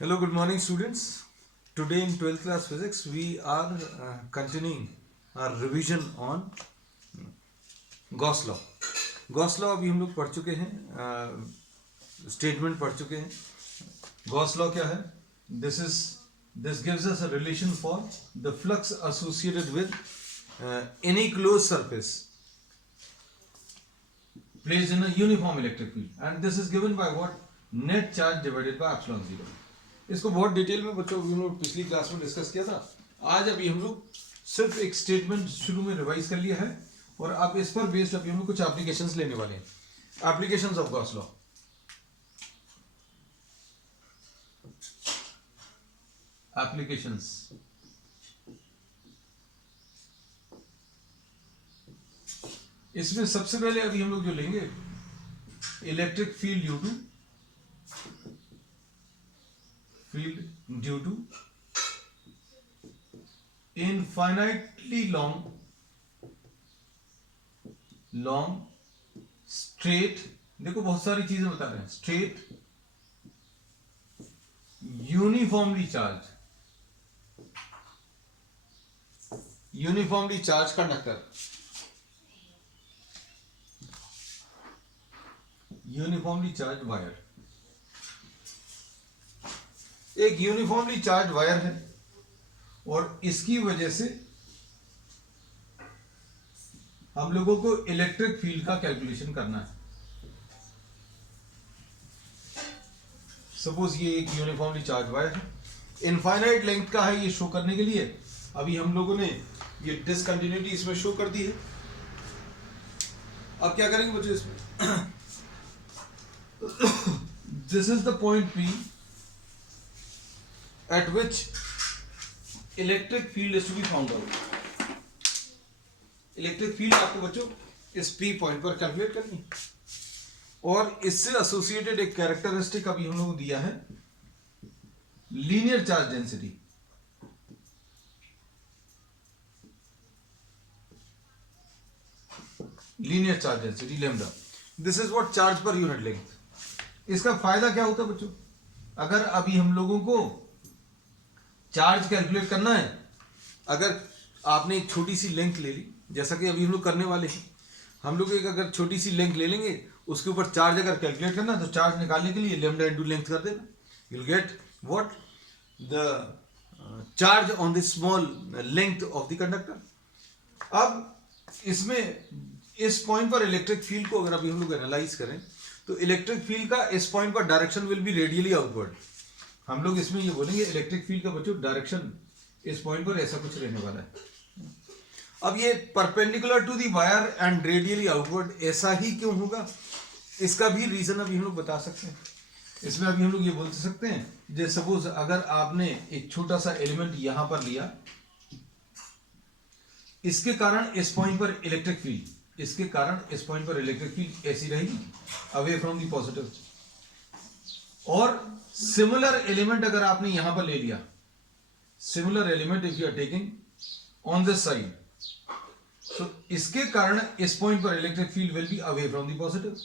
Hello, good morning, students. Today in 12th class physics, we are continuing our revision on Gauss law. Gauss law अभी हम लोग पढ़ चुके हैं, statement पढ़ चुके हैं. Gauss law क्या है? This gives us a relation for the flux associated with any closed surface placed in a uniform electric field, and this is given by what? Net charge divided by epsilon zero. इसको बहुत detail में बच्चों हम लोग पिछली class में discuss किया था. आज अभी हम लोग सिर्फ एक स्टेटमेंट शुरू में रिवाइज कर लिया है और अब इस पर बेस्ड अभी हम लोग कुछ एप्लीकेशंस लेने वाले हैं. Applications of Gauss law. Applications. इसमें सबसे पहले अभी हम लोग जो लेंगे, electric field due to infinitely long straight, देखो बहुत सारी चीजें बता रहे हैं. Straight uniformly charge conductor. Uniformly charge wire. एक यूनिफॉर्मली चार्ज वायर है और इसकी वजह से हम लोगों को इलेक्ट्रिक फील्ड का कैलकुलेशन करना है. सपोज ये एक यूनिफॉर्मली चार्ज वायर है, इनफाइनाइट लेंथ का है. ये शो करने के लिए अभी हम लोगों ने ये डिसकंटिन्यूटी इसमें शो कर दी है. अब क्या करेंगे बच्चों इसमें? This is the point P at which electric field is to be found out. Electric field आपको बच्चों इस P पॉइंट पर कैलकुलेट करनी और इससे एसोसिएटेड एक कैरेक्टरिस्टिक अभी हम लोग को दिया है, linear charge density. Linear charge density lambda. This is what charge per unit length. इसका फायदा क्या होता है बच्चों? अगर अभी हम लोगों को चार्ज कैलकुलेट करना है, अगर आपने एक छोटी सी लेंथ ले ली, जैसा कि अभी हम लोग करने वाले हैं, हम लोग एक अगर छोटी सी लेंथ ले लेंगे, उसके ऊपर चार्ज अगर कैलकुलेट करना है तो चार्ज निकालने के लिए लैम्डा इनटू लेंथ कर देना. You will get what? The charge on the small length of the conductor. अब इसमें इस पॉइंट पर इलेक्ट्रिक फील्ड को अगर अभी हम लोग एनालाइज करें तो इलेक्ट्रिक फील्ड का इस पॉइंट पर direction will be radially outward. हम लोग इसमें ये बोलेंगे इलेक्ट्रिक फील्ड का बच्चों डायरेक्शन इस पॉइंट पर ऐसा कुछ रहने वाला है. अब ये perpendicular to the wire and radially outward ऐसा ही क्यों होगा? इसका भी रीजन अभी हम लोग बता सकते हैं. इसमें अभी हम लोग ये बोल सकते हैं, जैसे सपोज अगर आपने एक छोटा सा एलिमेंट यहां पर लिया, इसके कारण इस पॉइंट पर इलेक्ट्रिक फील्ड ऐसी रहेगी, अवे फ्रॉम दी पॉजिटिव. और सिमिलर एलिमेंट अगर आपने यहां पर ले लिया, similar element if you are taking on this side, तो इसके कारण इस पॉइंट पर electric field will be away from the positive.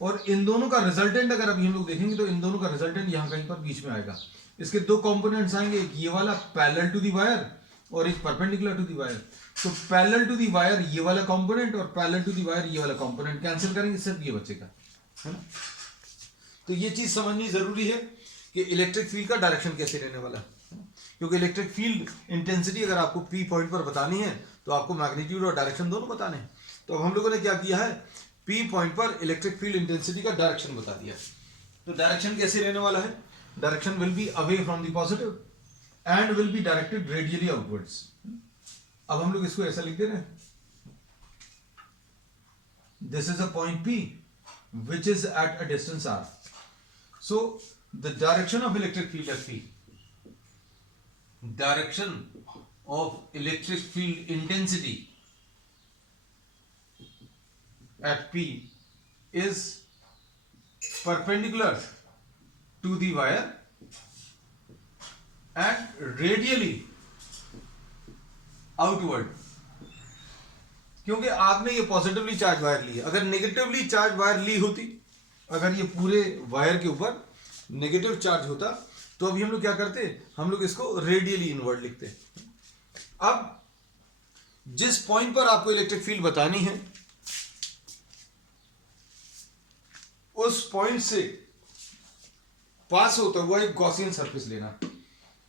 और इन दोनों का रिजल्टेंट अगर अभी हम लोग देखेंगे तो इन दोनों का रिजल्टेंट यहां कहीं पर बीच में आएगा. इसके दो कंपोनेंट्स आएंगे, एक ये वाला पैरेलल टू द वायर और एक परपेंडिकुलर टू द वायर. तो पैरेलल टू द वायर ये वाला कंपोनेंट और पैरेलल टू द वायर ये वाला कंपोनेंट कैंसिल करेंगे, सिर्फ ये बचेगा, है ना. तो ये चीज समझनी जरूरी है कि इलेक्ट्रिक फील्ड का डायरेक्शन कैसे रहने वाला है, क्योंकि इलेक्ट्रिक फील्ड इंटेंसिटी अगर आपको P पॉइंट पर बतानी है तो आपको मैग्नीट्यूड और डायरेक्शन दोनों बताने हैं. तो अब हम लोगों ने क्या किया है, P पॉइंट पर इलेक्ट्रिक फील्ड इंटेंसिटी का डायरेक्शन बता दिया. तो डायरेक्शन कैसे रहने वाला है? Direction will be away from the positive and will be directed radially outwards. अब हम लोग इसको ऐसा लिख दे रहे हैं, this is a point P which is at a distance r. So the direction of electric field at P, direction of electric field intensity at P is perpendicular to the wire and radially outward. क्योंकि आपने ये positively charge wire ली है. अगर negatively charge wire ली होती, अगर ये पूरे wire के ऊपर नेगेटिव चार्ज होता तो अभी हम लोग क्या करते, हम लोग इसको रेडियली इनवर्ड लिखते। अब जिस पॉइंट पर आपको इलेक्ट्रिक फील्ड बतानी है उस पॉइंट से पास होता हुआ एक गॉसियन सरफेस लेना।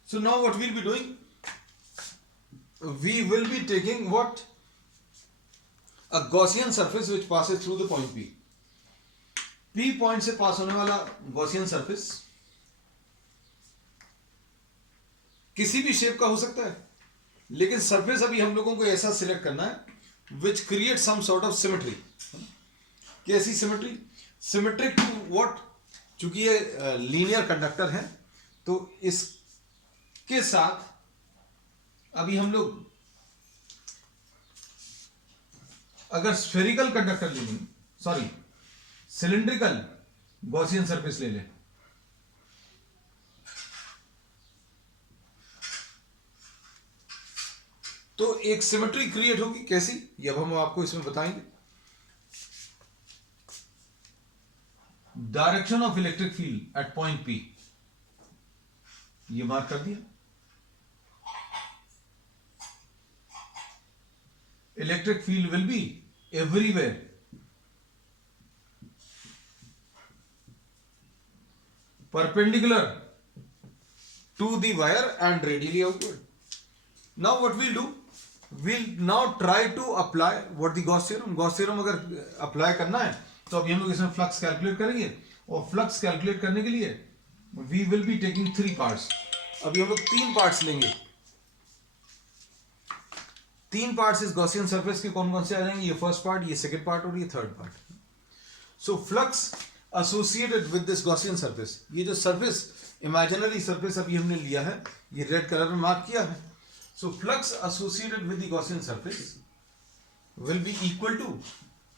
So now what will be doing, we will be taking what, a Gaussian surface which passes through the point P. P point से पास होने वाला गॉसियन सरफेस किसी भी शेप का हो सकता है, लेकिन सरफेस अभी हम लोगों को ऐसा सिलेक्ट करना है which create some sort of symmetry. कैसी सिमेट्री, सिमेट्रिक टू व्हाट, चूंकि ये लीनियर कंडक्टर है तो इसके साथ अभी हम लोग अगर स्फेरिकल कंडक्टर ले लें, सॉरी सिलिंड्रिकल गॉसियन सरफेस ले लें, तो एक सिमेट्री क्रिएट होगी। कैसी, ये अब हम आपको इसमें बताएंगे। Direction of electric field at point P, ये मार्क कर दिया। Electric field will be everywhere perpendicular to the wire and radially outward. Now what we'll do, we'll now try to apply what the Gauss theorem. Gauss theorem अगर apply करना है तो अभी हम लोग इसमें फ्लक्स कैलकुलेट करेंगे, और फ्लक्स कैलकुलेट करने के लिए we will be taking 3 parts. अभी हम लोग 3 पार्ट्स लेंगे। 3 पार्ट्स इस गॉसियन सरफेस के कौन कौन से आ जाएंगे, ये फर्स्ट पार्ट, ये सेकंड पार्ट और ये third part. So flux associated with this Gaussian surface, ये जो सरफेस इमेजिनरी सरफेस अभी हमने लिया है, ये रेड कलर में मार्क किया है। So flux associated with the Gaussian surface will be equal to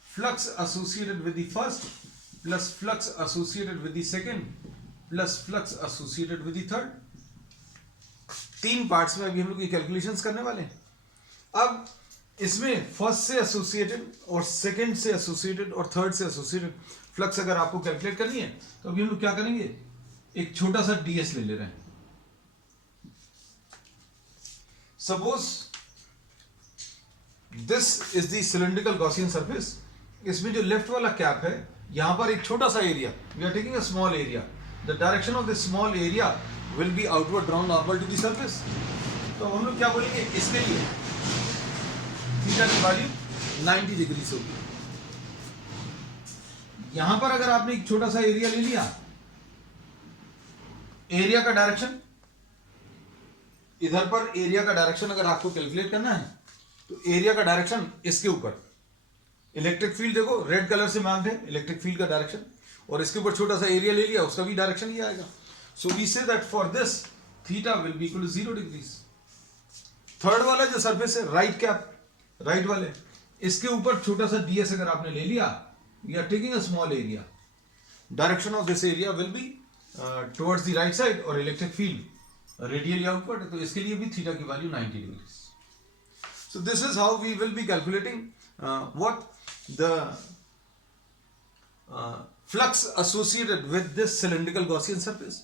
flux associated with the first plus flux associated with the second plus flux associated with the third. 3 parts में अभी हम लोग ये calculations करने वाले हैं। अब इसमें फर्स्ट से एसोसिएटेड और सेकंड से एसोसिएटेड और थर्ड से एसोसिएटेड फ्लक्स अगर आपको कैलकुलेट करनी है तो अभी हम लोग क्या करेंगे, एक छोटा सा ds ले रहे हैं। Suppose this is the cylindrical Gaussian surface, इसमें जो लेफ्ट वाला कैप है यहां पर एक छोटा सा area, we are taking a small area, the direction of this small area will be outward drawn normal to the surface. तो हम लोग क्या बोलेंगे, इसके लिए थीटा की वैल्यू 90 डिग्री होगी। यहां पर अगर आपने एक छोटा सा एरिया ले लिया, एरिया का डायरेक्शन, इधर पर एरिया का डायरेक्शन अगर आपको कैलकुलेट करना है तो एरिया का डायरेक्शन इसके ऊपर, इलेक्ट्रिक फील्ड देखो रेड कलर से मार्क्ड है इलेक्ट्रिक फील्ड का डायरेक्शन, और इसके ऊपर छोटा सा एरिया ले लिया, उसका भी डायरेक्शन ये आएगा। So we say that for this theta will be equal to 0 degrees. Third वाला जो सरफेस है राइट कैप, राइट वाले, इसके ऊपर छोटा सा ds अगर आपने ले लिया, we are taking a small area, direction of this area will be towards the right side और इलेक्ट्रिक फील्ड रेडियली आउटवर्ड, तो इसके लिए भी थीटा की value 90 degree. So this is how we will be calculating what the flux associated with this cylindrical Gaussian surface.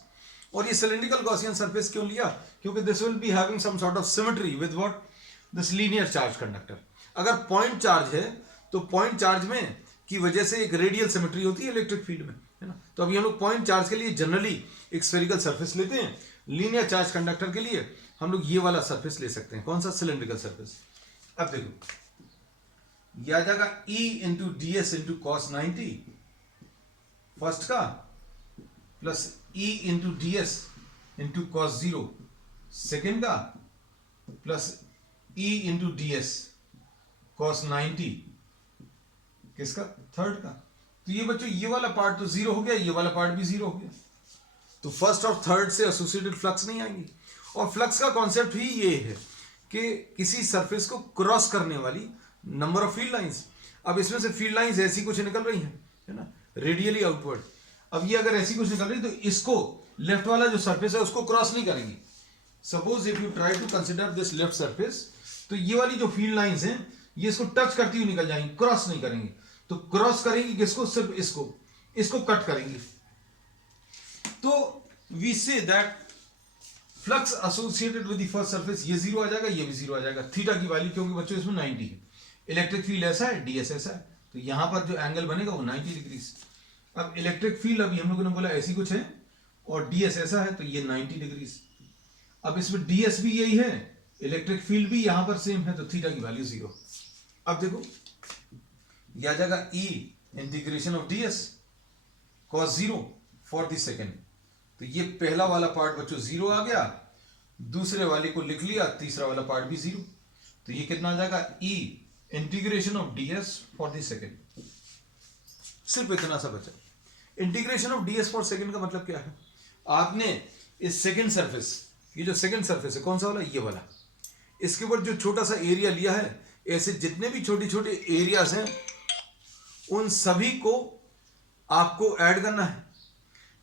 और ये cylindrical Gaussian surface क्यों लिया, क्योंकि this will be having some sort of symmetry with what, this linear charge conductor. अगर point charge है तो point charge में की वजह से एक रेडियल सिमेट्री होती है इलेक्ट्रिक फील्ड में, है ना। तो अभी हम लोग पॉइंट चार्ज के लिए जनरली एक स्फेरिकल सरफेस लेते हैं, लीनियर चार्ज कंडक्टर के लिए हम लोग ये वाला सरफेस ले सकते हैं। कौन सा, सिलिंड्रिकल सरफेस। अब देखो यह आ जाएगा E into d s into cos 90 first का, plus E into d s into cos 0 second का, plus E into d s cos 90 किसका, थर्ड का। तो ये बच्चों ये वाला पार्ट तो 0 हो गया, ये वाला पार्ट भी 0 हो गया, तो फर्स्ट और थर्ड से एसोसिएटेड फ्लक्स नहीं आएंगी। और फ्लक्स का कॉन्सेप्ट ही ये है कि किसी सरफेस को क्रॉस करने वाली नंबर ऑफ फील्ड लाइंस। अब इसमें से फील्ड लाइंस ऐसी कुछ निकल रही हैं, है ना, रेडियली आउटवर्ड। अब ये अगर ऐसी कुछ निकल रही तो इसको लेफ्ट वाला जो सरफेस है उसको क्रॉस नहीं करेंगी। Suppose if you try to consider this left surface, तो ये वाली जो फील्ड लाइंस हैं ये इसको टच करती हुई निकल जाएंगी, क्रॉस नहीं करेंगी। तो क्रॉस करेंगी किसको, सिर्फ इसको कट करेंगी। तो we say that flux associated with the first surface, ये जीरो आ जाएगा, ये भी जीरो आ जाएगा। थीटा की वैल्यू क्योंकि बच्चों इसमें 90 है, इलेक्ट्रिक फील्ड ऐसा है, ds ऐसा है, तो यहां पर जो एंगल बनेगा वो 90 डिग्री। अब इलेक्ट्रिक फील्ड अभी हम लोगों ने बोला ऐसी कुछ है और ds ऐसा है, तो ये 90 डिग्री। अब इसमें ds भी यही है, इलेक्ट्रिक फील्ड भी यहां पर सेम है, तो थीटा की वैल्यू जीरो। अब देखो यह आ जाएगा e integration of ds cos 0 for the second. तो ये पहला वाला पार्ट बच्चों जीरो आ गया, दूसरे वाले को लिख लिया, तीसरा वाला पार्ट भी जीरो। तो ये कितना आ जाएगा e integration of ds for the second. सिर्फ इतना सा बचा। Integration of ds for second का मतलब क्या है, आपने इस सेकेंड सरफेस, ये जो सेकेंड सरफेस है कौन सा वाला, ये वाला, इसके ऊपर जो छोटा सा एरिया लिया है, ऐसे जितने भी छोटे छोटे एरियाज हैं उन सभी को आपको ऐड करना है।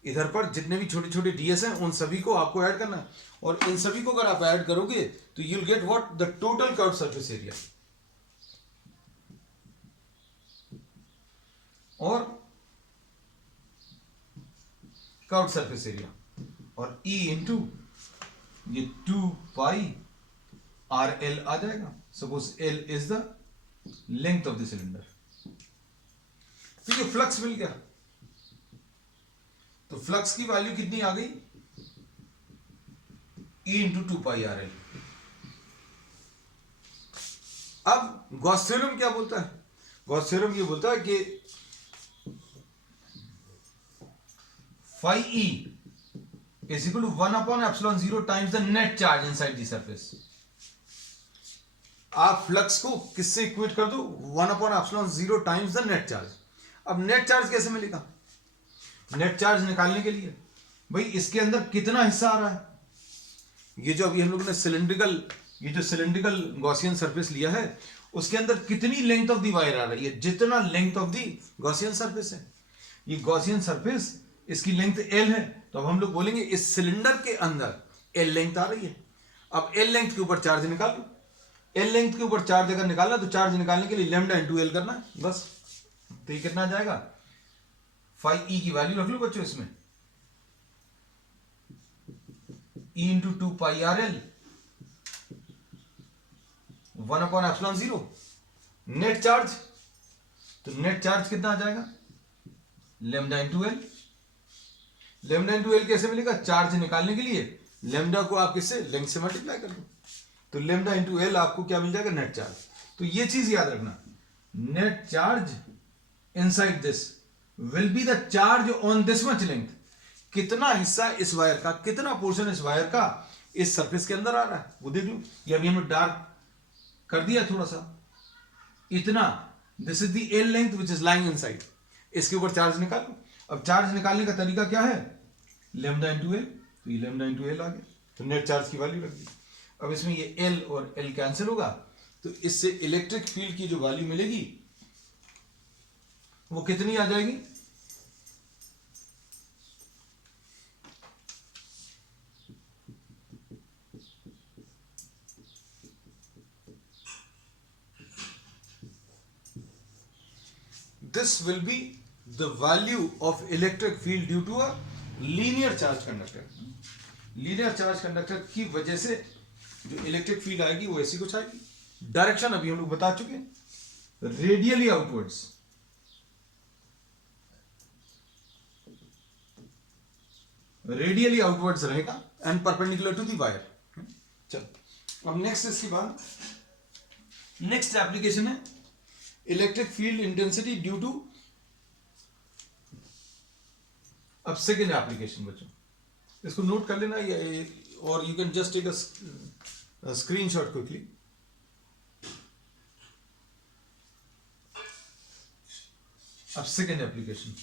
इधर पर जितने भी छोटे छोटे ds हैं उन सभी को आपको ऐड करना है, और इन सभी को अगर आप ऐड करोगे तो you will get what, the total curved surface area. और कर्व्ड सरफेस एरिया, और E इंटू ये 2 पाई RL आ जाएगा। Suppose L is the length of the cylinder. तो ये फ्लक्स मिल गया, तो फ्लक्स की वैल्यू कितनी आ गई, E इंटू 2 पाई RL। अब गॉस थ्योरम क्या बोलता है, गॉस थ्योरम ये बोलता है कि phi E is equal to 1 upon epsilon 0 times the net charge inside the surface। आप फ्लक्स को किससे इक्वेट कर दो, 1 upon epsilon 0 times the net charge। अब नेट चार्ज कैसे मिलेगा, नेट चार्ज निकालने के लिए भाई इसके अंदर कितना हिस्सा आ रहा है, ये जो अभी हम लोगों ने सिलेंड्रिकल, ये जो सिलेंड्रिकल गॉसियन सरफेस लिया है उसके अंदर कितनी लेंथ ऑफ द वायर आ रही है, जितना length of the Gaussian surface है। ये गॉसियन सरफेस, इसकी लेंथ L है, तो अब हम लोग बोलेंगे इस सिलेंडर के अंदर L लेंथ आ रही है। अब L लेंथ के ऊपर चार्ज निकाल लो, L लेंथ के ऊपर चार्ज अगर निकालना तो चार्ज निकालने के लिए लैम्डा इंटू L करना है बस। तो ये कितना आ जाएगा, phi E की वैल्यू रख लो बच्चों इसमें, E इंटू 2 पाई RL 1 upon epsilon 0 net charge. तो नेट चार्ज कितना आ जाएगा, lambda into L। Lambda into L कैसे मिलेगा, चार्ज निकालने के लिए लैम्डा को आप किससे, लेंथ से मल्टीप्लाई कर दो, तो लैम्डा इंटू L आपको क्या मिल जाएगा, नेट चार्ज। तो ये चीज याद रखना, net charge inside this will be the charge on this much length. कितना हिस्सा इस वायर का, कितना पोर्शन इस वायर का इस सरफेस के अंदर आ रहा है वो देख लो। ये अभी हमने डार्क कर दिया थोड़ा सा, इतना, this is the L length which is lying inside. इसके ऊपर चार्ज निकाल लो। अब चार्ज निकालने का तरीका क्या है, लैम्डा इंटू L, तो ये लैम्डा इंटू L आ गया, तो नेट चार्ज की वैल्यू रख दी। अब इसमें ये L और L कैंसिल होगा, तो इससे इलेक्ट्रिक फील्ड की जो वैल्यू मिलेगी वो कितनी आ जाएगी, this will be the value of electric field due to a linear charge conductor। Linear charge conductor की वजह से जो इलेक्ट्रिक फील्ड आएगी वो ऐसी कुछ आएगी। डायरेक्शन अभी हम लोग बता चुके हैं, रेडियली आउटवर्ड्स, रेडियली आउटवर्ड्स रहेगा and perpendicular to the wire. चलो अब नेक्स्ट, इसके बाद नेक्स्ट एप्लीकेशन है electric field intensity due to, अब सेकेंड एप्लीकेशन बच्चों, इसको नोट कर लेना और you can just take a screenshot quickly. अब सेकेंड एप्लीकेशन,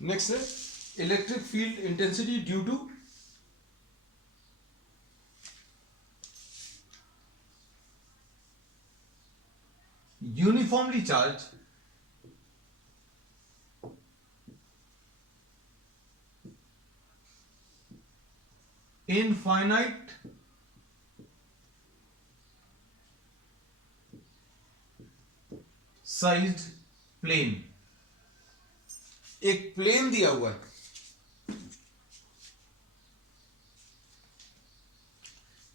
नेक्स्ट है electric field intensity due to uniformly charge infinite sized plane. एक प्लेन दिया हुआ है,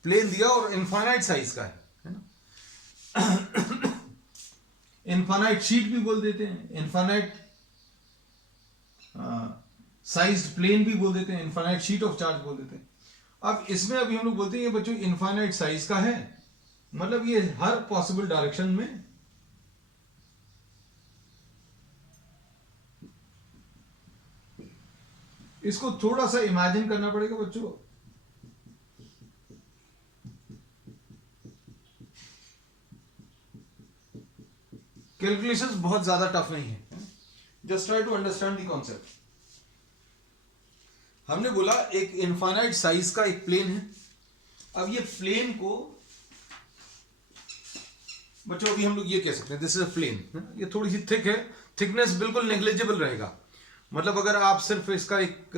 प्लेन दिया और इनफाइनाइट साइज का है ना। इनफाइनाइट शीट भी बोल देते हैं, इनफाइनाइट साइज प्लेन भी बोल देते हैं, इनफाइनाइट शीट ऑफ चार्ज बोल देते हैं। अब इसमें अभी हम लोग बोलते हैं ये बच्चों इनफाइनाइट साइज का है, मतलब ये हर पॉसिबल डायरेक्शन में इसको थोड़ा सा इमेजिन करना पड़ेगा बच्चों। कैलकुलेशंस बहुत ज्यादा टफ नहीं है, just try to understand the concept. हमने बोला एक इनफाइनाइट साइज का एक प्लेन है। अब ये प्लेन को बच्चों अभी हम लोग ये कह सकते हैं दिस इज अ प्लेन, ये थोड़ी सी थिक है, थिकनेस बिल्कुल नेग्लिजिबल रहेगा, मतलब अगर आप सिर्फ इसका एक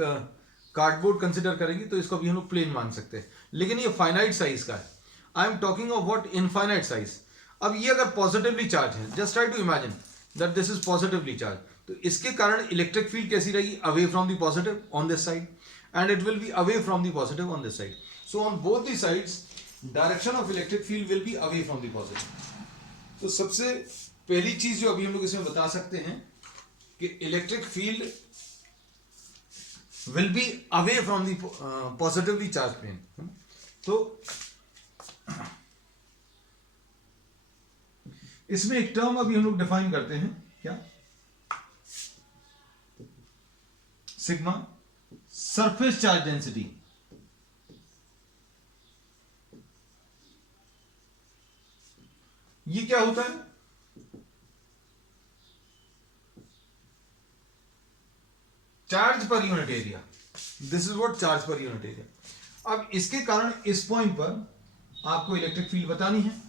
कार्डबोर्ड कंसिडर करेंगे तो इसको भी हम लोग प्लेन मान सकते हैं, लेकिन ये फाइनाइट साइज का है। I am talking of what infinite size. अब ये अगर पॉजिटिवली चार्ज है, just try to imagine that this is positively charge, तो इसके कारण इलेक्ट्रिक फील्ड कैसी रहेगी, away from the positive on this side and it will be away from the positive on this side. So on both the sides direction of electric field will be away from the positive. तो सबसे पहली चीज जो अभी हम लोग इसमें बता सकते हैं कि electric field will be away from the positively charge plane. तो इसमें एक टर्म अभी हम लोग डिफाइन करते हैं, क्या, सिग्मा सरफेस चार्ज डेंसिटी। ये क्या होता है, charge per unit area, this is what charge per unit area. अब इसके कारण इस पॉइंट पर आपको इलेक्ट्रिक फील्ड बतानी है,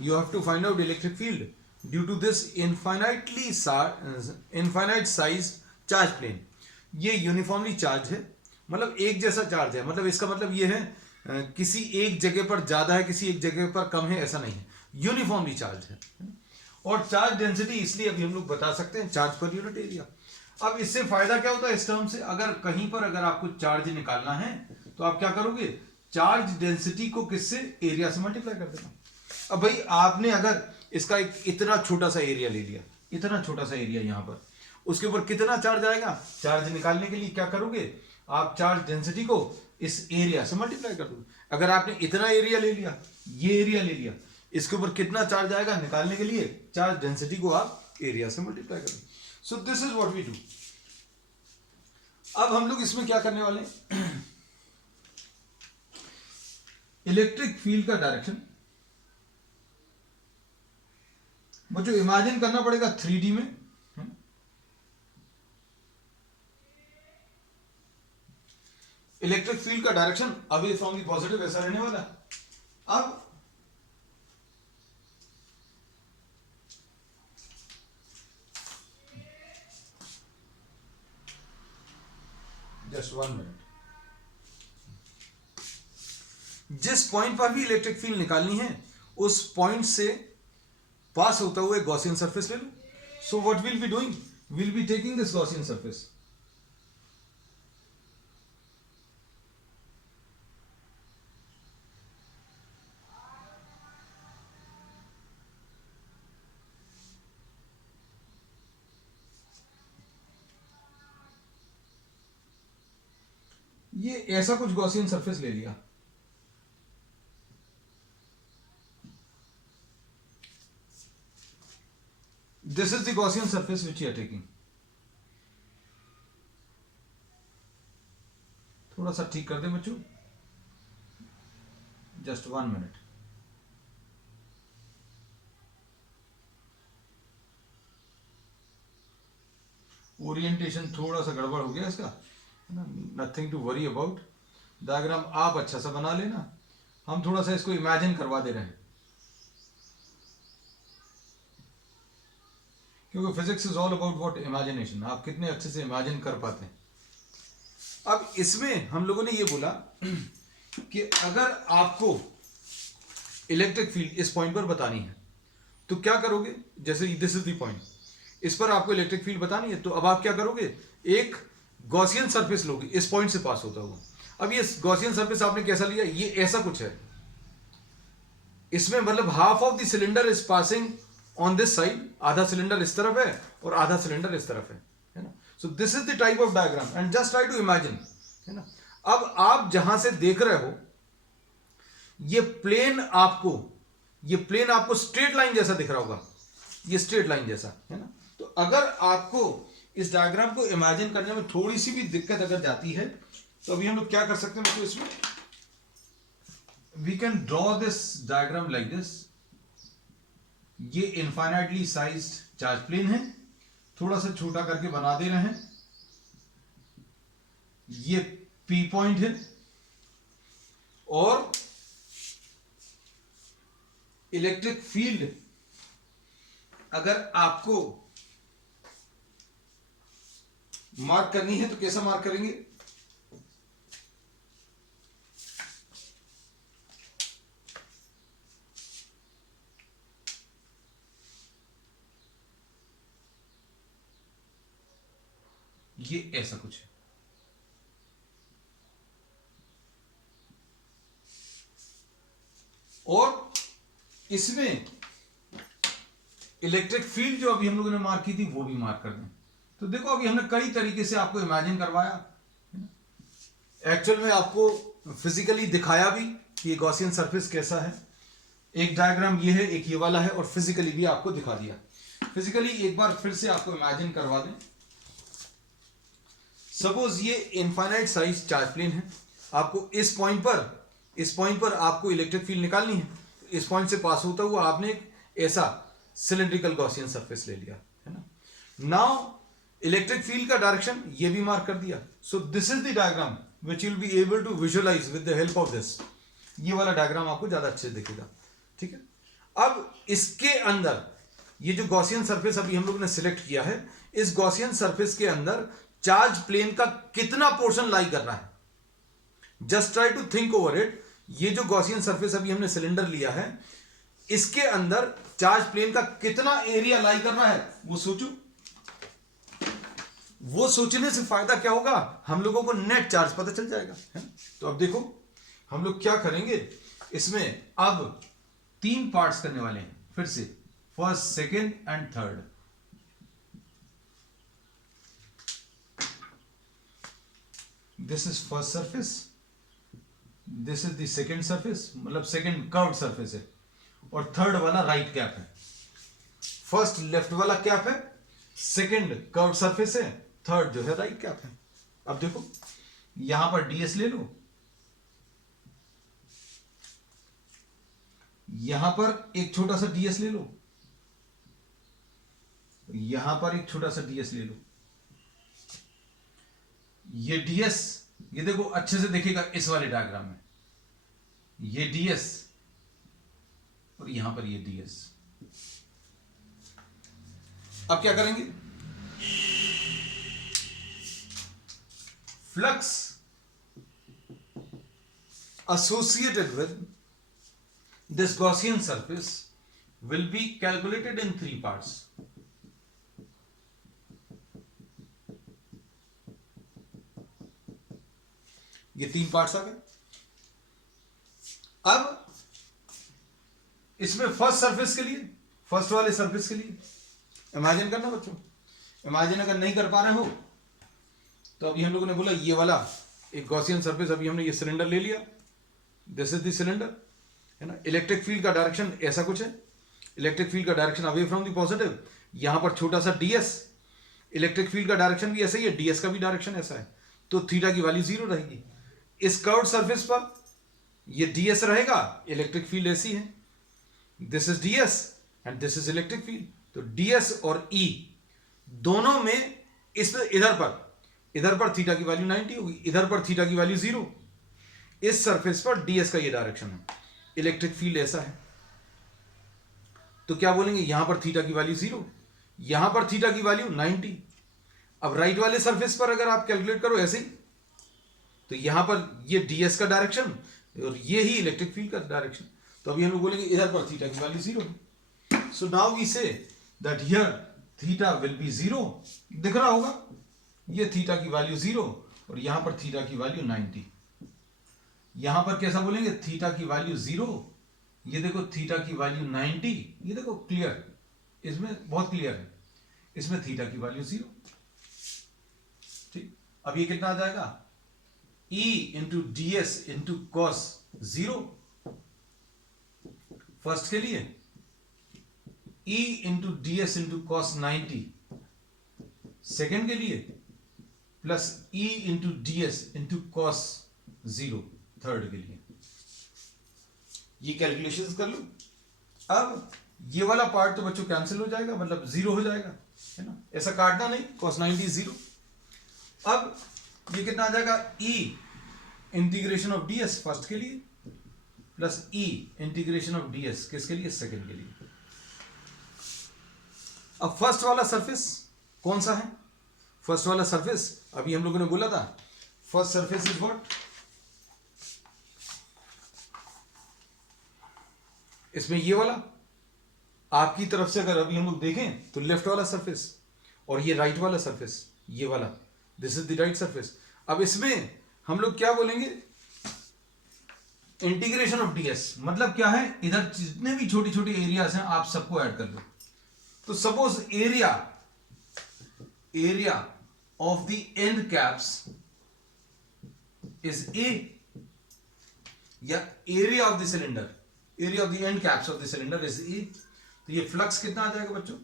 you have to find out electric field due to this infinite size charge plane। ये यूनिफॉर्मली चार्ज है, मतलब एक जैसा चार्ज है, मतलब इसका मतलब ये है किसी एक जगह पर ज्यादा है किसी एक जगह पर कम है, ऐसा नहीं है, यूनिफॉर्मली चार्ज है। और चार्ज डेंसिटी इसलिए अभी हम लोग बता सकते हैं चार्ज पर यूनिट एरिया। अब इससे फायदा क्या होता है इस टर्म से, अगर कहीं पर अगर आपको चार्ज निकालना है तो आप क्या करोगे, चार्ज डेंसिटी को किससे, एरिया से मल्टीप्लाई कर देना। अब भाई आपने अगर इसका एक इतना छोटा सा एरिया ले लिया, इतना छोटा सा एरिया यहां पर, उसके ऊपर कितना चार्ज आएगा, चार्ज निकालने के लिए क्या करोगे, आप चार्ज डेंसिटी को इस एरिया से मल्टीप्लाई कर दोगे। अगर आपने इतना एरिया ले लिया, ये एरिया ले लिया, इसके ऊपर कितना चार्ज आएगा निकालने के लिए, चार्ज डेंसिटी को आप एरिया से मल्टीप्लाई कर दो। So this is what we do. अब हम लोग इसमें क्या करने वाले हैं, इलेक्ट्रिक फील्ड का डायरेक्शन मुझे इमेजिन करना पड़ेगा 3D में। इलेक्ट्रिक फील्ड का direction away from the positive ऐसा रहने वाला। अब जस्ट 1 मिनट, जिस पॉइंट पर भी इलेक्ट्रिक फील्ड निकालनी है उस पॉइंट से पास होता हुआ गॉसियन सरफेस ले लो। So what will be doing, will be taking this Gaussian surface, ये ऐसा कुछ गॉसियन सरफेस ले लिया। This is the Gaussian surface which you are taking। थोड़ा सा ठीक कर दे बच्चों, जस्ट 1 मिनट। ओरिएंटेशन थोड़ा सा गड़बड़ हो गया इसका, nothing to worry about. Diagram आप अच्छा सा बना लेना, हम थोड़ा सा इसको इमेजिन करवा दे रहे हैं। क्योंकि physics is all about what imagination, आप कितने अच्छे से इमेजिन कर पाते हैं। अब इसमें हम लोगों ने ये बोला कि अगर आपको इलेक्ट्रिक फील्ड इस पॉइंट पर बतानी है तो क्या करोगे, जैसे दिस इज द पॉइंट, इस पर आपको इलेक्ट्रिक फील्ड बतानी है, तो अब आप क्या करोगे, एक गॉसियन सरफेस लोगे, इस पॉइंट से पास होता हुआ। अब ये गॉसियन सरफेस आपने कैसा लिया, ये ऐसा कुछ है, इसमें मतलब half of the cylinder is passing on this side, आधा सिलेंडर इस तरफ है और आधा सिलेंडर इस तरफ है ना। So this is the type of diagram and just try to imagine, है ना। अब आप जहां से देख रहे हो ये प्लेन आपको स्ट्रेट लाइन जैसा दिख रहा होगा, ये स्ट्रेट लाइन जैसा, है ना। तो अगर आपको इस डायग्राम को इमेजिन करने में थोड़ी सी भी दिक्कत अगर जाती है तो अभी हम लोग क्या कर सकते हैं, तो इसमें we can draw this diagram like this. ये इनफाइनाइटली साइज्ड चार्ज प्लेन है, थोड़ा सा छोटा करके बना दे रहे हैं, ये पी पॉइंट है और इलेक्ट्रिक फील्ड अगर आपको मार्क करनी है तो कैसा मार्क करेंगे, ये ऐसा कुछ है। और इसमें इलेक्ट्रिक फील्ड जो अभी हम लोगों ने मार्क की थी वो भी मार्क कर दें। तो देखो अभी हमने कई तरीके से आपको इमेजिन करवाया, एक्चुअल में आपको फिजिकली दिखाया भी कि ये गॉसियन सरफेस कैसा है। एक डायग्राम ये है, एक ये वाला है, और फिजिकली भी आपको दिखा दिया। फिजिकली एक बार फिर से आपको इमेजिन करवा दें। सपोज ये इनफाइनाइट साइज चार्ज प्लेन है, आपको इस पॉइंट पर आपको इलेक्ट्रिक फील्ड निकालनी है। इस पॉइंट से पास होता हुआ आपने एक ऐसा सिलेंड्रिकल गॉसियन सरफेस ले लिया, है ना। नाउ इलेक्ट्रिक फील्ड का डायरेक्शन ये भी मार्क कर दिया। So this is the diagram which you will be able to visualise with the help of this. ये वाला डायग्राम आपको ज्यादा अच्छे से दिखेगा, ठीक है। अब इसके अंदर ये जो गॉसियन सरफेस अभी हम लोगों ने सिलेक्ट किया है, इस गॉसियन सरफेस के अंदर चार्ज प्लेन का कितना पोर्शन लाई कर रहा है, just try to think over it. ये जो गॉसियन सरफेस अभी हमने सिलेंडर लिया है, इसके अंदर चार्ज प्लेन का कितना एरिया लाई कर रहा है, वो सोचो। वो सोचने से फायदा क्या होगा, हम लोगों को नेट चार्ज पता चल जाएगा, है ना। तो अब देखो हम लोग क्या करेंगे, इसमें अब 3 पार्ट्स करने वाले हैं फिर से, first, second and third. This is first surface, this is the second surface, मतलब सेकेंड कर्व्ड सरफेस है, और थर्ड वाला राइट कैप है। फर्स्ट लेफ्ट वाला कैप है, सेकेंड कर्व्ड सरफेस है, थर्ड जो है राइट कैप है। अब देखो यहां पर डीएस ले लो, यहां पर एक छोटा सा डीएस ले लो, यहां पर एक छोटा सा डीएस ले लो। ये डीएस, ये देखो अच्छे से देखिएगा इस वाले डायग्राम में, ये डीएस और यहां पर ये डीएस। अब क्या करेंगे, flux associated with this Gaussian surface will be calculated in 3 parts. ये 3 पार्ट्स आ गए। अब इसमें फर्स्ट सरफेस के लिए, फर्स्ट वाले सरफेस के लिए इमेजिन करना बच्चों। इमेजिन अगर नहीं कर पा रहे हो तो अभी हम लोगों ने बोला ये वाला एक गॉसियन सरफेस, अभी हमने ये सिलेंडर ले लिया, दिस इज द सिलेंडर, है ना। इलेक्ट्रिक फील्ड का डायरेक्शन ऐसा कुछ है, इलेक्ट्रिक फील्ड का direction away from the positive, यहां पर छोटा सा डीएस, इलेक्ट्रिक फील्ड का डायरेक्शन भी ऐसा ही है, डीएस का भी डायरेक्शन ऐसा है, तो थीटा की वैल्यू 0 रहेगी। इस कर्व्ड सरफेस पर ये डीएस रहेगा, इलेक्ट्रिक फील्ड ऐसी है, this is DS and this is electric field. तो डीएस और ई दोनों में इधर पर थीटा की वैल्यू 90 होगी, इधर पर थीटा की वैल्यू 0। इस सरफेस पर डीएस का ये डायरेक्शन है, इलेक्ट्रिक फील्ड ऐसा है, तो क्या बोलेंगे, यहां पर थीटा की वैल्यू 0, यहां पर थीटा की वैल्यू 90। अब राइट वाले सरफेस पर अगर आप कैलकुलेट करो ऐसे ही, तो यहां पर ये ds का डायरेक्शन और ये ही इलेक्ट्रिक फील्ड का डायरेक्शन, तो अभी हम लोग बोलेंगे इधर पर थीटा की value 0। So now we say that here theta will be 0। दिख रहा होगा ये थीटा की वैल्यू 0 और यहां पर थीटा की वैल्यू 90। यहां पर कैसा बोलेंगे, थीटा की वैल्यू 0, ये देखो थीटा की वैल्यू 90, ये देखो क्लियर, इसमें बहुत क्लियर है, इसमें थीटा की वैल्यू 0। ठीक, अब ये कितना आ जाएगा, E into d s into cos 0 first के लिए, E into d s into cos 90 second के लिए, plus E into d s into cos 0 third के लिए। ये कैलकुलेशंस कर लो। अब ये वाला पार्ट तो बच्चों कैंसिल हो जाएगा, मतलब 0 हो जाएगा, है ना, ऐसा काटना नहीं, cos 90 0। अब ये कितना आ जाएगा, E integration of ds first के लिए, plus E integration of ds किसके लिए, सेकंड के लिए। अब फर्स्ट वाला सरफेस कौन सा है, फर्स्ट वाला सरफेस अभी हम लोगों ने बोला था, फर्स्ट सरफेस इज व्हाट, इसमें ये वाला आपकी तरफ से अगर अभी हम लोग देखें तो लेफ्ट वाला सरफेस, और ये राइट वाला सरफेस, ये वाला, this is the right surface. अब इसमें हम लोग क्या बोलेंगे, इंटीग्रेशन ऑफ ds, मतलब क्या है, इधर जितने भी छोटी छोटी एरियाज हैं आप सबको ऐड कर लो। तो suppose area of the end caps is a, या area of the cylinder, area of the end caps of the cylinder is a, तो ये फ्लक्स कितना आ जाएगा बच्चों,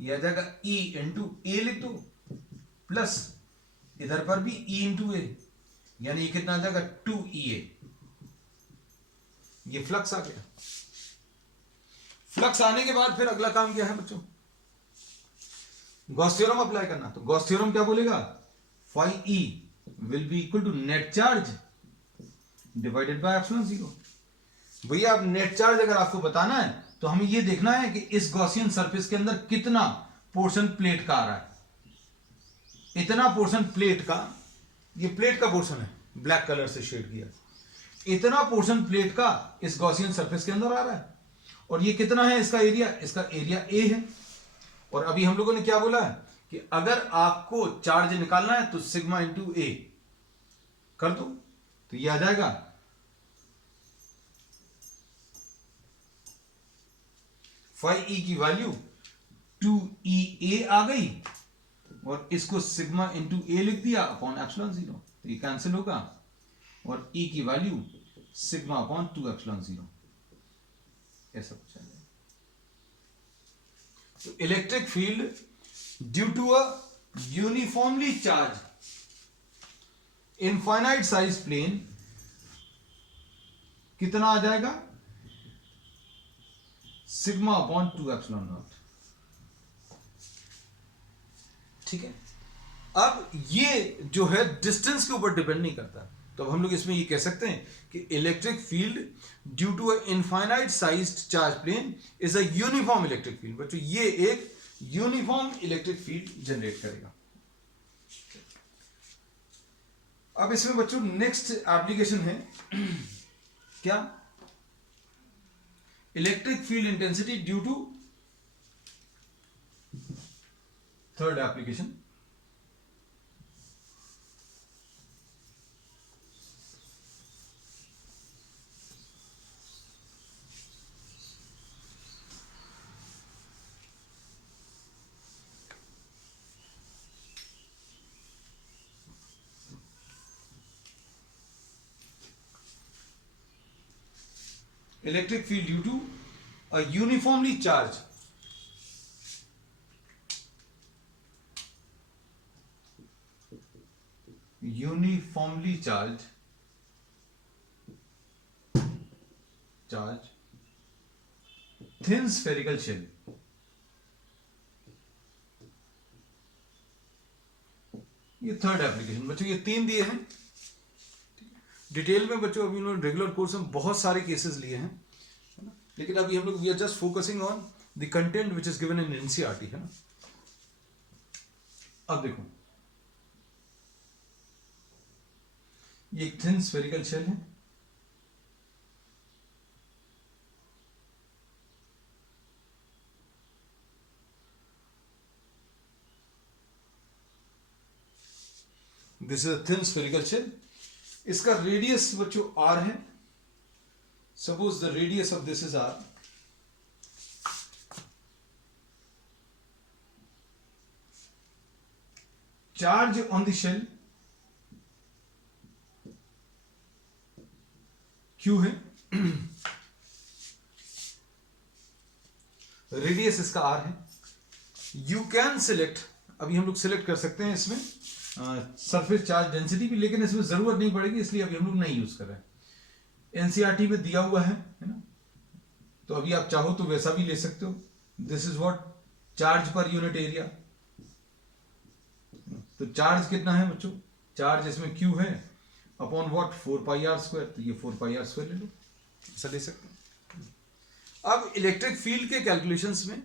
ये आ जाएगा E इंटू ए लिख दो, प्लस इधर पर भी E इंटू ए, यानी ये कितना आ जाएगा 2EA। ये फ्लक्स आ गया। फ्लक्स आने के बाद फिर अगला काम क्या है बच्चों, गॉस थ्योरम अप्लाई करना। तो गॉस थ्योरम क्या बोलेगा, phi E will be equal to net charge divided by epsilon 0। भैया अब नेट चार्ज अगर आपको बताना है तो हमें यह देखना है कि इस गॉसियन सरफेस के अंदर कितना पोर्शन प्लेट का आ रहा है, इतना पोर्शन प्लेट का, ये प्लेट का पोर्शन है ब्लैक कलर से शेड किया, इतना पोर्शन प्लेट का इस गॉसियन सरफेस के अंदर आ रहा है, और ये कितना है इसका एरिया, इसका एरिया A है। और अभी हम लोगों ने क्या बोला है कि अगर आपको चार्ज निकालना है तो सिग्मा इंटू A कर दो, तो ये आ जाएगा फाई E की वैल्यू 2EA आ गई, और इसको सिग्मा इंटू ए लिख दिया अपॉन एप्सिलॉन 0, तो ये कैंसिल होगा, और E की वैल्यू सिग्मा अपॉन 2 एप्सिलॉन 0, ऐसा कुछ है। तो electric field due to a uniformly charge infinite size plane कितना आ जाएगा, सिग्मा अपॉन 2 एप्सिलॉन नॉट। ठीक है, अब ये जो है डिस्टेंस के ऊपर डिपेंड नहीं करता, तो अब हम लोग इसमें ये कह सकते हैं कि electric field due to a infinite sized charge plane is a uniform electric field. बच्चों ये एक यूनिफॉर्म इलेक्ट्रिक फील्ड जनरेट करेगा। अब इसमें बच्चों नेक्स्ट एप्लीकेशन है क्या, electric field intensity due to, third application, electric field due to a uniformly charged thin spherical shell। ये थर्ड एप्लीकेशन बच्चों, ये तीन दिए हैं डिटेल में बच्चों, अभी उन्होंने रेगुलर कोर्स में बहुत सारे केसेस लिए हैं, लेकिन अभी हम लोग we are just focusing on the content which is given in NCERT, है ना। अब देखो, ये एक थिन स्फेरिकल शेल है, this is a thin spherical shell. इसका रेडियस बच्चों आर है। Suppose the radius of this is R. Charge on the shell Q है, रेडियस इसका आर है। यू कैन सिलेक्ट, अभी हम लोग सिलेक्ट कर सकते हैं इसमें सरफेस चार्ज डेंसिटी भी, लेकिन इसमें जरूरत नहीं पड़ेगी, इसलिए अभी हम लोग नहीं यूज कर रहे हैं। एनसीईआरटी में दिया हुआ है ना, तो अभी आप चाहो तो वैसा भी ले सकते हो। This is what charge per unit area. तो चार्ज कितना है बच्चों, चार्ज इसमें क्यू है अपॉन व्हाट 4πr², तो ये 4πr² ले लो, ऐसा ले सकते हो। अब इलेक्ट्रिक फील्ड के कैलकुलेशंस में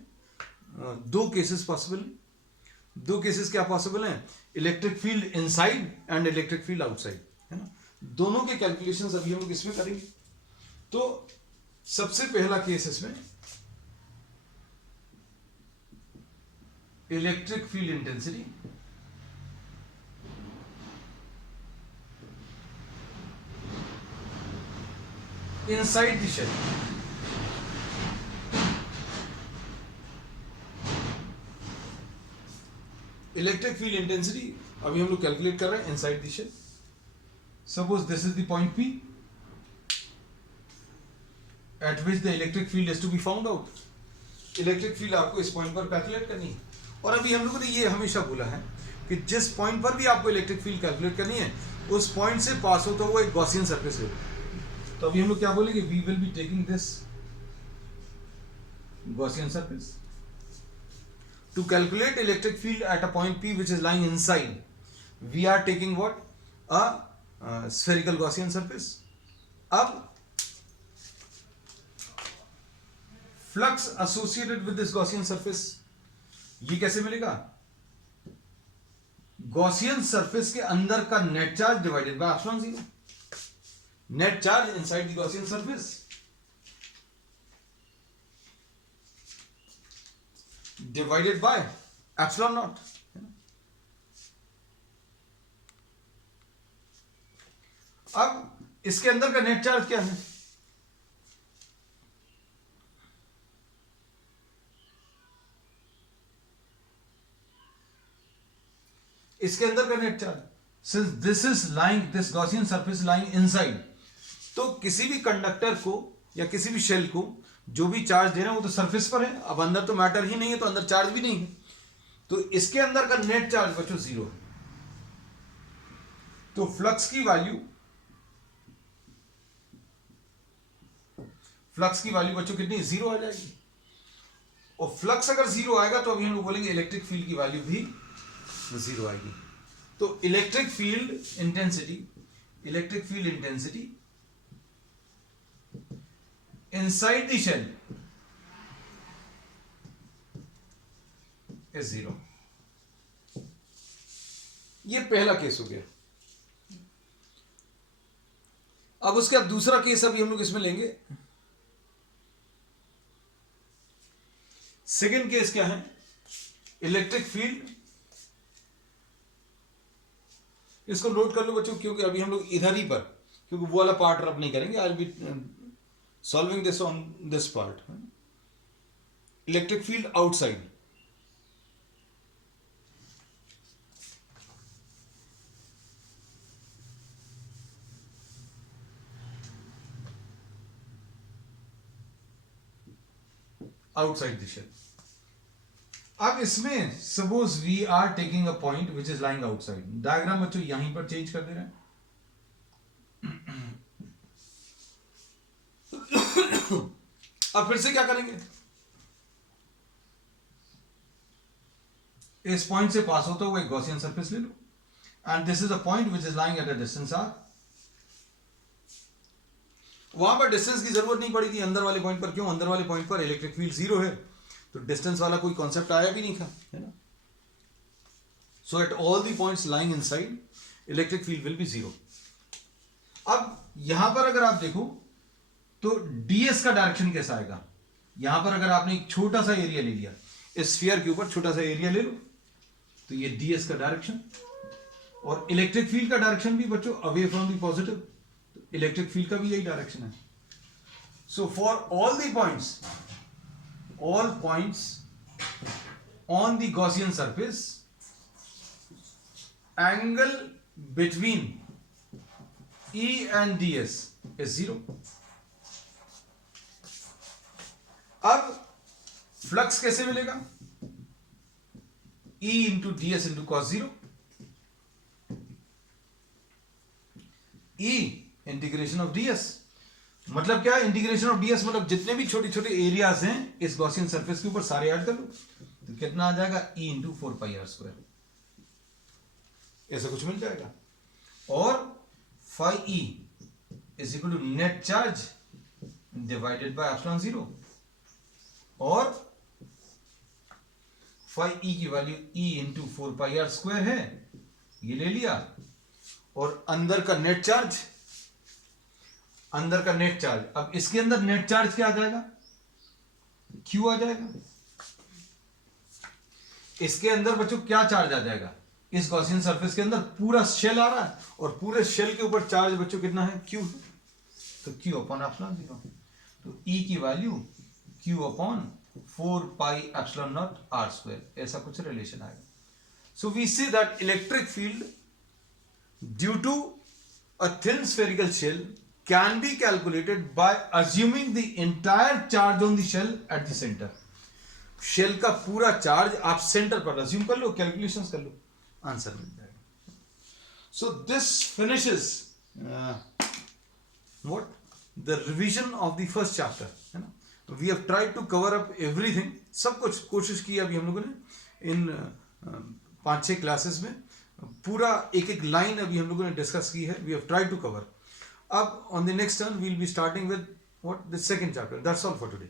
दो केसेस पॉसिबल हैं। दो केसेस क्या पॉसिबल हैं, electric field inside and electric field outside, है ना। दोनों के कैलकुलेशंस अभी हम लोग इसमें करेंगे। तो सबसे पहला केस इसमें electric field intensity inside the shell। Electric field intensity अभी हम लोग कैलकुलेट कर रहे हैं inside the shell. Suppose this is the point P at which the electric field is to be found out. Electric field आपको इस point पर calculate करनी है। और अभी हम लोगों ने ये हमेशा बोला है कि जिस पॉइंट पर भी आपको इलेक्ट्रिक फील्ड कैलकुलेट करनी है, उस पॉइंट से पास हो तो वो एक गॉसियन सरफेस है। तो अभी हम लोग क्या बोलेंगे, we will be taking this Gaussian surface to calculate electric field at a point P which is lying inside. We are taking what, a spherical Gaussian surface। अब flux associated with this Gaussian surface ये कैसे मिलेगा, Gaussian surface के अंदर का net charge divided by epsilon 0। net charge inside the Gaussian surface divided by epsilon naught। अब इसके अंदर का नेट चार्ज क्या है, इसके अंदर का net charge, since this is lying, this Gaussian surface lying inside, तो किसी भी कंडक्टर को या किसी भी शेल को जो भी चार्ज दे रहे हैं वो तो सरफेस पर है। अब अंदर तो मैटर ही नहीं है, तो अंदर चार्ज भी नहीं है, तो इसके अंदर का नेट चार्ज बच्चों 0 है। तो फ्लक्स की वैल्यू बच्चों कितनी, 0 आ जाएगी। और फ्लक्स अगर 0 आएगा तो अभी हम लोग बोलेंगे इलेक्ट्रिक फील्ड की वैल्यू भी 0 आएगी। तो electric field intensity inside the shell is 0। ये पहला केस हो गया। अब उसके बाद दूसरा केस अभी हम लोग इसमें लेंगे। सेकेंड केस क्या है, इलेक्ट्रिक फील्ड, इसको नोट कर लो बच्चों, क्योंकि अभी हम लोग इधर ही पर, क्योंकि वो वाला पार्ट अब नहीं करेंगे, आज भी solving this on this part। electric field outside, outside the shell। अब इसमें suppose we are taking a point which is lying outside। Diagram बच्चों यहीं पर चेंज कर दे रहे हैं। अब फिर से क्या करेंगे, इस पॉइंट से पास होता हुआ एक गॉसियन सरफेस ले लो, and this is a point which is lying at a distance r। वहां पर डिस्टेंस की जरूरत नहीं पड़ी थी अंदर वाले पॉइंट पर। क्यों, अंदर वाले पॉइंट पर इलेक्ट्रिक फील्ड 0 है, तो डिस्टेंस वाला कोई कॉन्सेप्ट आया भी नहीं था, है ना. So at all the points lying inside electric field will be zero. अब यहां पर अगर आप देखो तो ds का डायरेक्शन कैसा आएगा. यहां पर अगर आपने एक छोटा सा एरिया ले लिया, इस स्फीयर के ऊपर छोटा सा एरिया ले लो, तो ये ds का डायरेक्शन, और इलेक्ट्रिक फील्ड का डायरेक्शन भी बच्चों अवे फ्रॉम द पॉजिटिव, तो इलेक्ट्रिक फील्ड का भी यही डायरेक्शन है. So for all the points on the Gaussian surface, angle between E and ds is 0. अब फ्लक्स कैसे मिलेगा? E into ds into cos 0. E integration of ds. मतलब क्या? इंटीग्रेशन ऑफ ds मतलब जितने भी छोटे छोटे एरियाज हैं इस गॉसियन सरफेस के ऊपर सारे ऐड कर लो, तो कितना आ जाएगा? E into 4πr². ऐसा कुछ मिल जाएगा. और phi e is equal to net charge divided by epsilon 0, और phi e की वैल्यू e into 4πr² है, ये ले लिया. और अंदर का नेट चार्ज, अब इसके अंदर नेट चार्ज क्या आ जाएगा? Q आ जाएगा. इसके अंदर बच्चों क्या चार्ज आ जाएगा? इस गॉसियन सरफेस के अंदर पूरा शेल आ रहा है, और पूरे शेल के ऊपर चार्ज बच्चों कितना है? Q. तो Q अपॉन एप्सिलॉन 0. तो E की वैल्यू Q अपॉन 4πε0 r², ऐसा कुछ रिलेशन आएगा. So we see that electric field due to a thin spherical shell can be calculated by assuming the entire charge on the shell at the centre. Shell का पूरा charge आप centre पर assume कर लो, calculations कर लो, answer मिल जाएगा. So this finishes what the revision of the first chapter, है ना. We have tried to cover up everything. सब कुछ कोशिश की अभी हम लोगों ने इन 5-6 क्लासेस में. पूरा एक एक लाइन अभी हम लोगों ने डिस्कस की है. We have tried to cover. अब on the next turn we will be starting with what the second chapter. That's all for today.